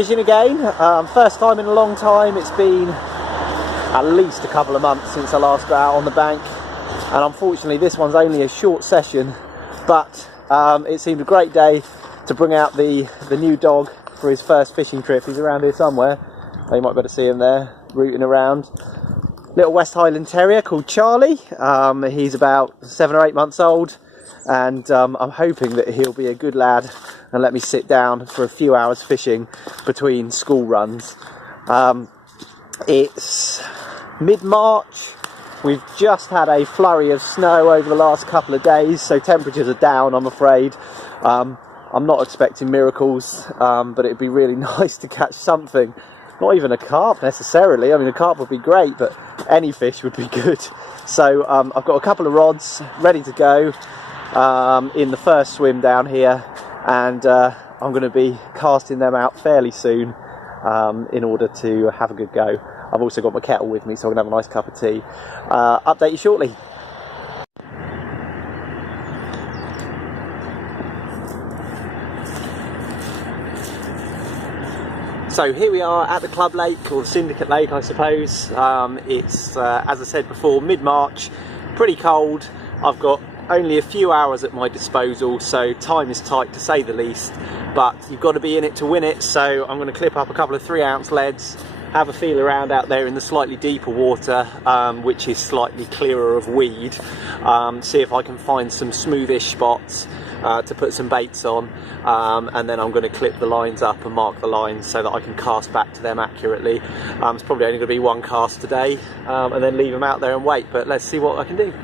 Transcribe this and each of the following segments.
Fishing again, first time in a long time. It's been at least a couple of months since I last got out on the bank, and unfortunately this one's only a short session, but it seemed a great day to bring out the new dog for his first fishing trip. He's around here somewhere. You might be able to see him there rooting around. Little West Highland Terrier called Charlie. He's about 7 or 8 months old, and I'm hoping that he'll be a good lad and let me sit down for a few hours fishing between school runs. It's mid-March. We've just had a flurry of snow over the last couple of days, so temperatures are down, I'm afraid. I'm not expecting miracles, but it'd be really nice to catch something. Not even a carp necessarily. I mean, a carp would be great, but any fish would be good. So I've got a couple of rods ready to go in the first swim down here, and I'm going to be casting them out fairly soon in order to have a good go. I've also got my kettle with me, so I'm going to have a nice cup of tea. Update you shortly. So here we are at the club lake, or the syndicate lake I suppose. It's, as I said before, mid-March, pretty cold. I've got only a few hours at my disposal, so time is tight to say the least, but you've got to be in it to win it. So I'm going to clip up a couple of 3-ounce leads, have a feel around out there in the slightly deeper water, which is slightly clearer of weed, see if I can find some smoothish spots to put some baits on, and then I'm going to clip the lines up and mark the lines so that I can cast back to them accurately. It's probably only going to be one cast today, and then leave them out there and wait, but let's see what I can do.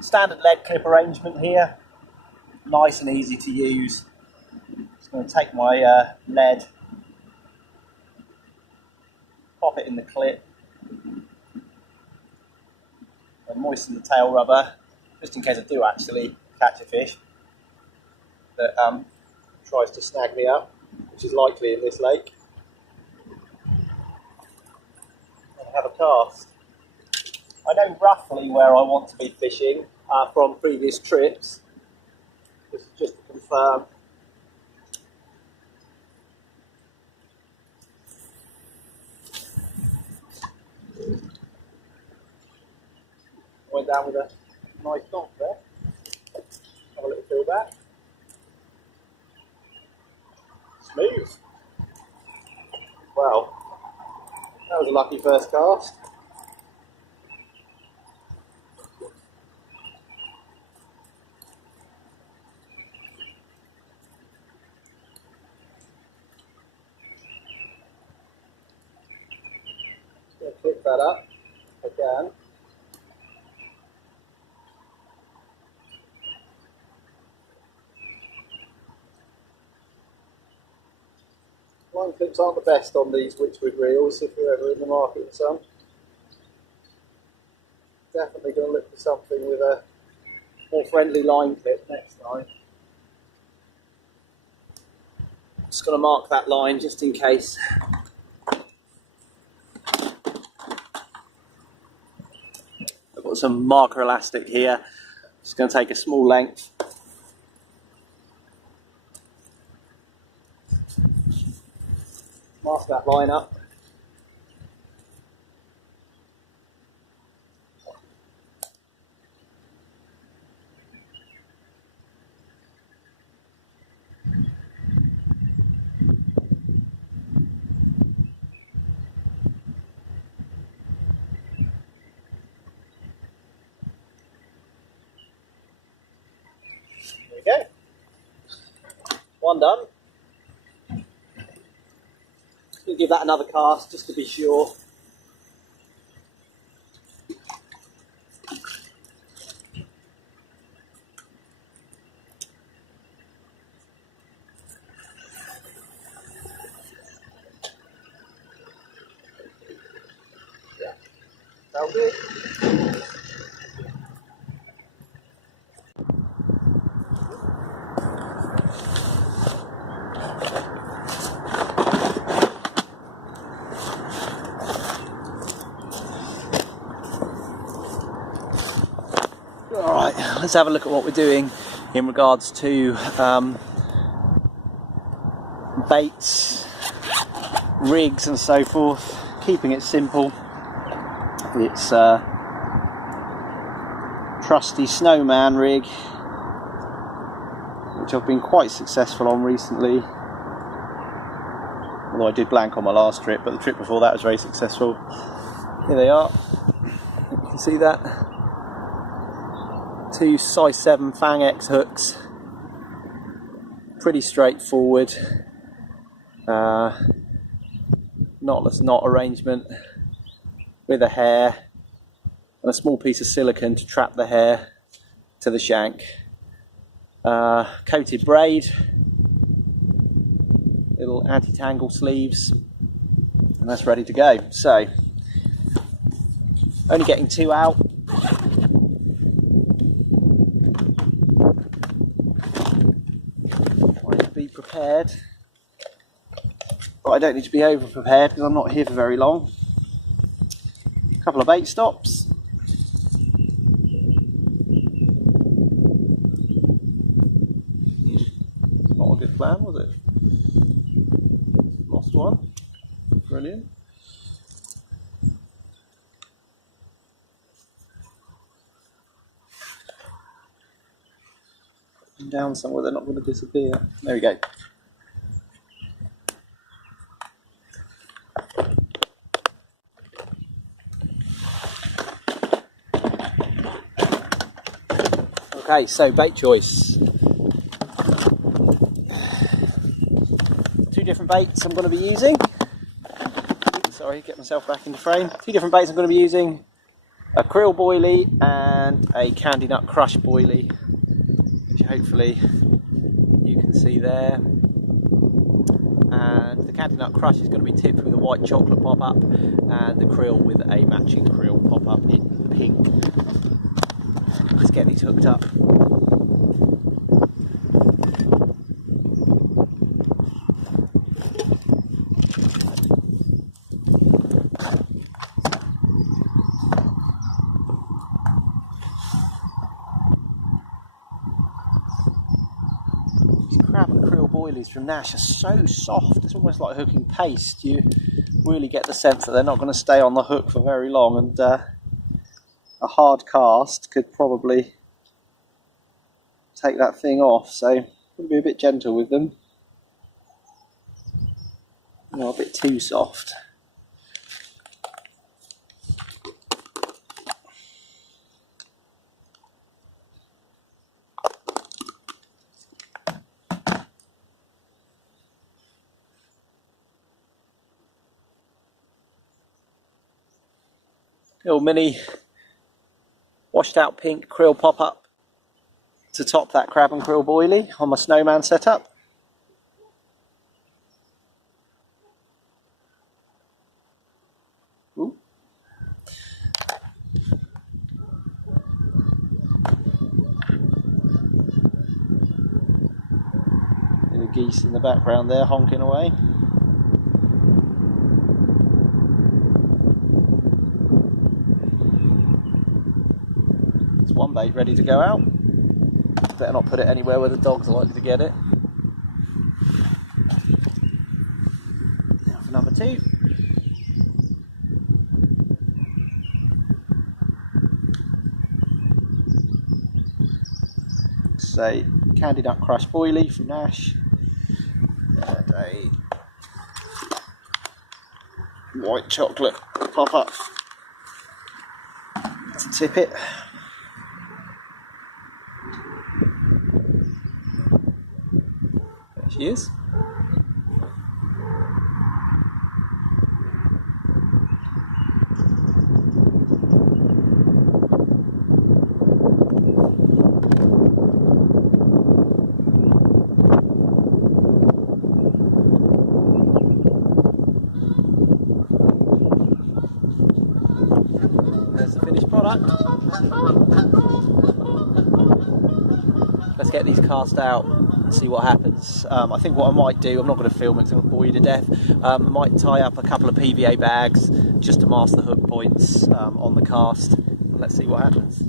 Standard lead clip arrangement here, nice and easy to use. Just going to take my lead, pop it in the clip, and moisten the tail rubber, just in case I do actually catch a fish that tries to snag me up, which is likely in this lake, and have a cast. I know roughly where I want to be fishing from previous trips, just to confirm. Went down with a nice knot there. Have a little feel back. Smooth. Well, that was a lucky first cast. Clip that up if I can. Line clips aren't the best on these Witchwood reels if you're ever in the market for some. Definitely going to look for something with a more friendly line clip next time. Just going to mark that line just in case. Got some marker elastic here. Just going to take a small length. Mark that line up. There we go. One done. We'll give that another cast just to be sure. Yeah, sounds good. let's have a look at what we're doing in regards to baits, rigs and so forth. Keeping it simple. It's a trusty snowman rig, which I've been quite successful on recently, although I did blank on my last trip, but the trip before that was very successful. Here they are, you can see that. 2 size 7 Fang X hooks, pretty straightforward, knotless knot arrangement with a hair and a small piece of silicone to trap the hair to the shank. Coated braid, little anti-tangle sleeves, and that's ready to go. So, only getting 2 out. Trying to be prepared, but I don't need to be over prepared because I'm not here for very long. A couple of bait stops. Not a good plan, was it? Lost one. Brilliant. Down somewhere, they're not going to disappear. There we go. Okay, so bait choice. 2 different baits I'm going to be using. Sorry, get myself back into frame. 2 different baits I'm going to be using. A krill boilie and a candy nut crush boilie, which hopefully you can see there. And the candy nut crush is going to be tipped with a white chocolate pop-up, and the krill with a matching krill pop-up in pink. Let's get these hooked up. Crab and krill boilies from Nash are so soft, it's almost like hooking paste. You really get the sense that they're not going to stay on the hook for very long, and a hard cast could probably take that thing off, so we'll be a bit gentle with them. A bit too soft. Little mini washed out pink krill pop up to top that crab and krill boilie on my snowman setup. Ooh. Little geese in the background there honking away. One bait ready to go out. Better not put it anywhere where the dogs are likely to get it. Now for number 2. Say candy nut crush boilie from Nash, and a white chocolate pop up to tip it. She is. There's the finished product. Let's get these cast out. See what happens. I think what I might do, I'm not going to film it because I'm going to bore you to death. I might tie up a couple of PVA bags just to mask the hook points on the cast. Let's see what happens.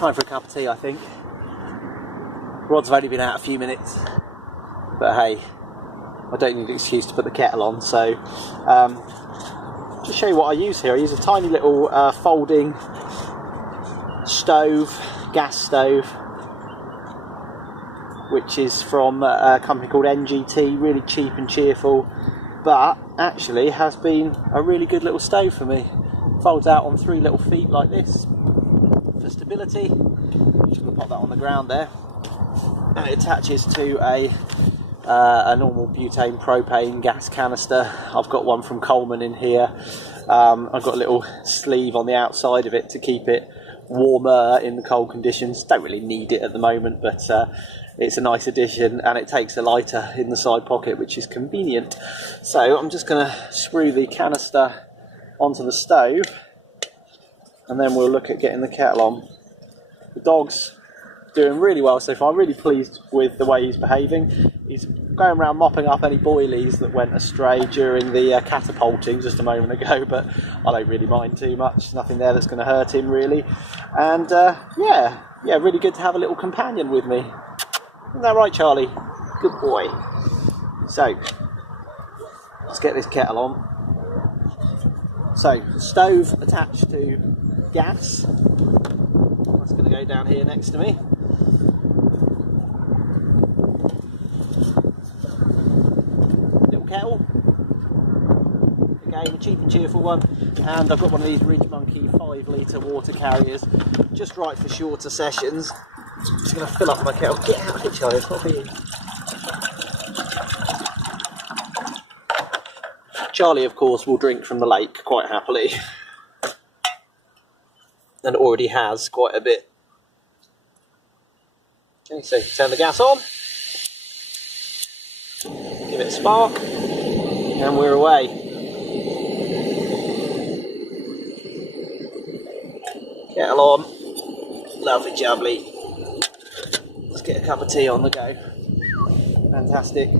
Time for a cup of tea, I think. Rods have only been out a few minutes, but hey, I don't need an excuse to put the kettle on. So just show you what I use here. I use a tiny little folding stove, gas stove, which is from a company called NGT, really cheap and cheerful, but actually has been a really good little stove for me. Folds out on 3 little feet like this for stability. Just going to pop that on the ground there, and it attaches to a normal butane propane gas canister. I've got one from Coleman in here. I've got a little sleeve on the outside of it to keep it warmer in the cold conditions. Don't really need it at the moment, but it's a nice addition, and it takes a lighter in the side pocket, which is convenient. So I'm just going to screw the canister onto the stove, and then we'll look at getting the kettle on. The dog's doing really well so far. I'm really pleased with the way he's behaving. He's going around mopping up any boilies that went astray during the catapulting just a moment ago, but I don't really mind too much. Nothing there that's going to hurt him really. And yeah, really good to have a little companion with me. Isn't that right, Charlie? Good boy. So let's get this kettle on. So stove attached to gas. That's going to go down here next to me. Kettle, again a cheap and cheerful one, and I've got one of these Ridge Monkey 5 litre water carriers, just right for shorter sessions. Just going to fill up my kettle. Get out of it, Charlie, it's not for you. Charlie, of course, will drink from the lake quite happily, and already has quite a bit. Okay, so turn the gas on, give it a spark, and we're away. Kettle on, lovely jubbly. Let's get a cup of tea on the go. Fantastic.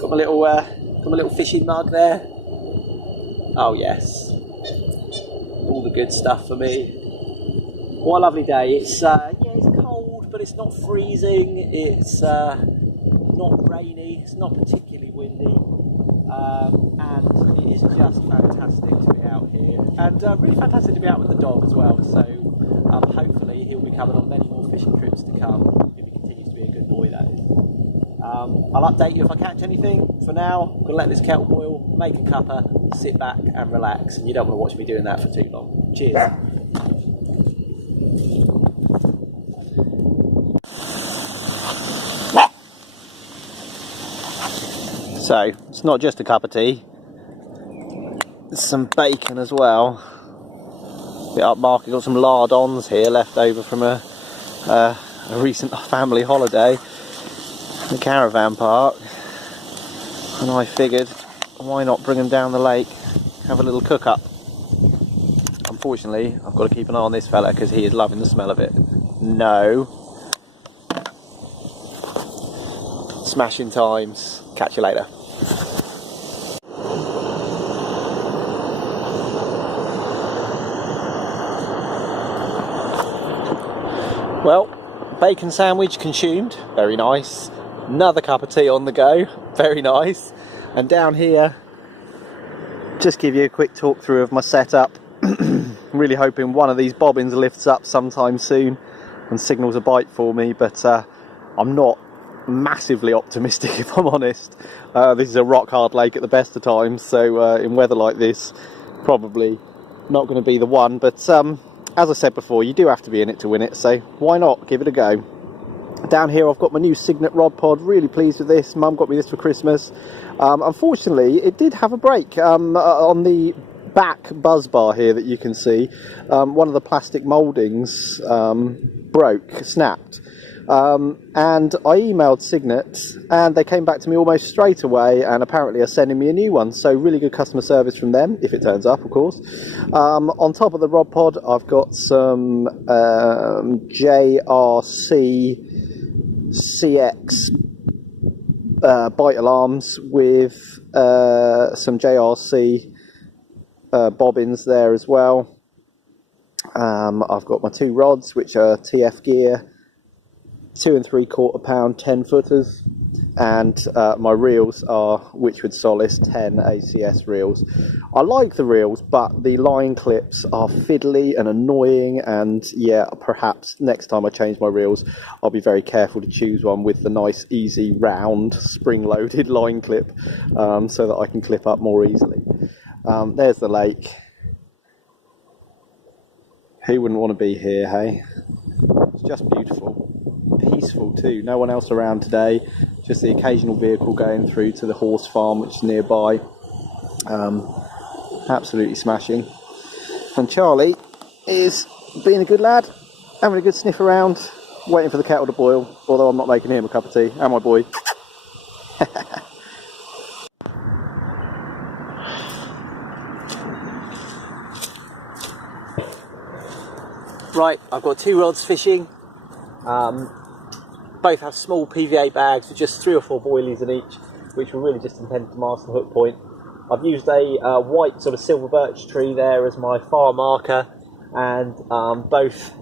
Got my little fishing mug there. Oh yes, all the good stuff for me. What a lovely day. It's it's cold, but it's not freezing. It's not rainy. It's not particularly windy. And it is just fantastic to be out here, and really fantastic to be out with the dog as well. So hopefully he'll be coming on many more fishing trips to come if he continues to be a good boy, that is. I'll update you if I catch anything. For now, I'm going to let this kettle boil, make a cuppa, sit back and relax, and you don't want to watch me doing that for too long. Cheers. So, it's not just a cup of tea, there's some bacon as well. Bit upmarket, got some lardons here left over from a recent family holiday in the caravan park. And I figured, why not bring them down the lake, have a little cook up. Unfortunately, I've got to keep an eye on this fella because he is loving the smell of it. No. Smashing times. Catch you later. Well, bacon sandwich consumed, very nice. Another cup of tea on the go, very nice. And down here, just give you a quick talk through of my setup. Really hoping one of these bobbins lifts up sometime soon and signals a bite for me, but I'm not massively optimistic if I'm honest. This is a rock hard lake at the best of times, so in weather like this, probably not going to be the one, but as I said before, you do have to be in it to win it, so why not give it a go. Down here I've got my new Signet rod pod, really pleased with this. Mum got me this for Christmas. Unfortunately it did have a break on the back buzz bar here that you can see. One of the plastic mouldings snapped. And I emailed Signet and they came back to me almost straight away and apparently are sending me a new one, so really good customer service from them, if it turns up of course. On top of the rod pod I've got some JRC CX bite alarms with some JRC bobbins there as well. I've got my 2 rods, which are TF gear, 2 3/4 pound 10 footers, and my reels are Witchwood Solace 10 ACS reels. I like the reels, but the line clips are fiddly and annoying, and yeah, perhaps next time I change my reels I'll be very careful to choose one with the nice easy round spring loaded line clip, so that I can clip up more easily. There's the lake. Who wouldn't want to be here, hey? It's just beautiful. Peaceful too, no one else around today, just the occasional vehicle going through to the horse farm which is nearby. Absolutely smashing. And Charlie is being a good lad, having a good sniff around, waiting for the kettle to boil, although I'm not making him a cup of tea, and my boy. Right, I've got 2 rods fishing. Both have small PVA bags with just 3 or 4 boilies in each, which were really just intended to mask the hook point. I've used a white sort of silver birch tree there as my far marker, and both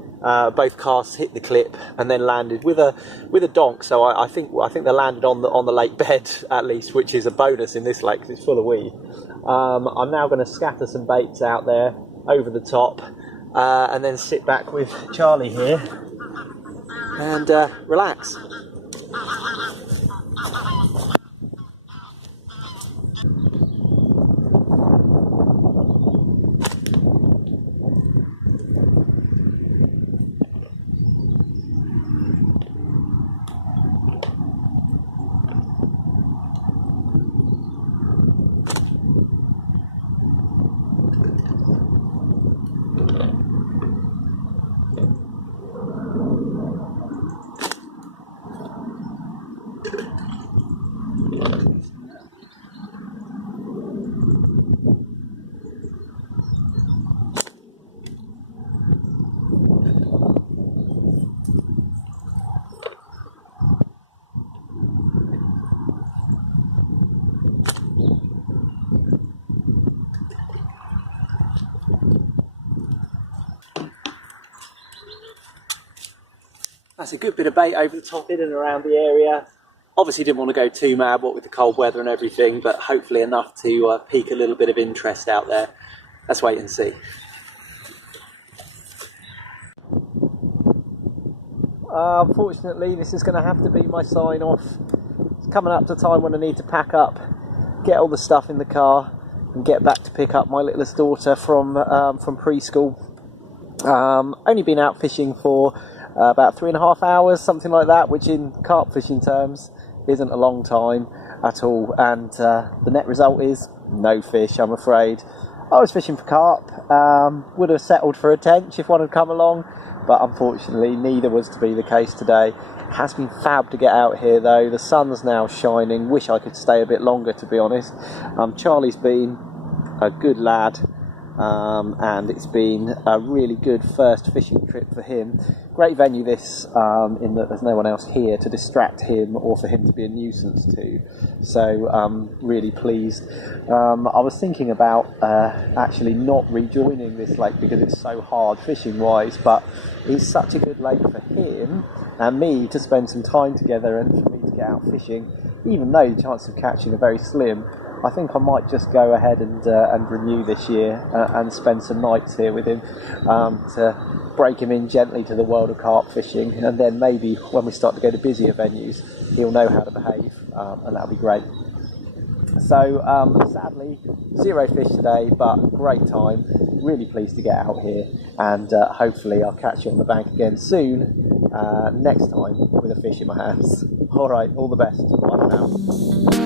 casts hit the clip and then landed with a donk. So I think they landed on the lake bed at least, which is a bonus in this lake because it's full of weed. I'm now going to scatter some baits out there over the top, and then sit back with Charlie here and relax. That's a good bit of bait over the top in and around the area. Obviously didn't want to go too mad, what with the cold weather and everything, but hopefully enough to pique a little bit of interest out there. Let's wait and see. Unfortunately, this is going to have to be my sign off. It's coming up to time when I need to pack up, get all the stuff in the car, and get back to pick up my littlest daughter from preschool. Only been out fishing for about 3.5 hours, something like that, which in carp fishing terms isn't a long time at all, and the net result is no fish, I'm afraid. I was fishing for carp, would have settled for a tench if one had come along, but unfortunately neither was to be the case today. It has been fab to get out here though, the sun's now shining, wish I could stay a bit longer to be honest. Charlie's been a good lad, and it's been a really good first fishing trip for him. Great venue this, in that there's no one else here to distract him or for him to be a nuisance to, so really pleased. I was thinking about actually not rejoining this lake because it's so hard fishing wise, but it's such a good lake for him and me to spend some time together and for me to get out fishing, even though the chances of catching are very slim. I think I might just go ahead and renew this year and spend some nights here with him to break him in gently to the world of carp fishing, and then maybe when we start to go to busier venues he'll know how to behave, and that'll be great. So sadly 0 fish today, but great time, really pleased to get out here, and hopefully I'll catch you on the bank again soon, next time with a fish in my hands. Alright, all the best, bye for now.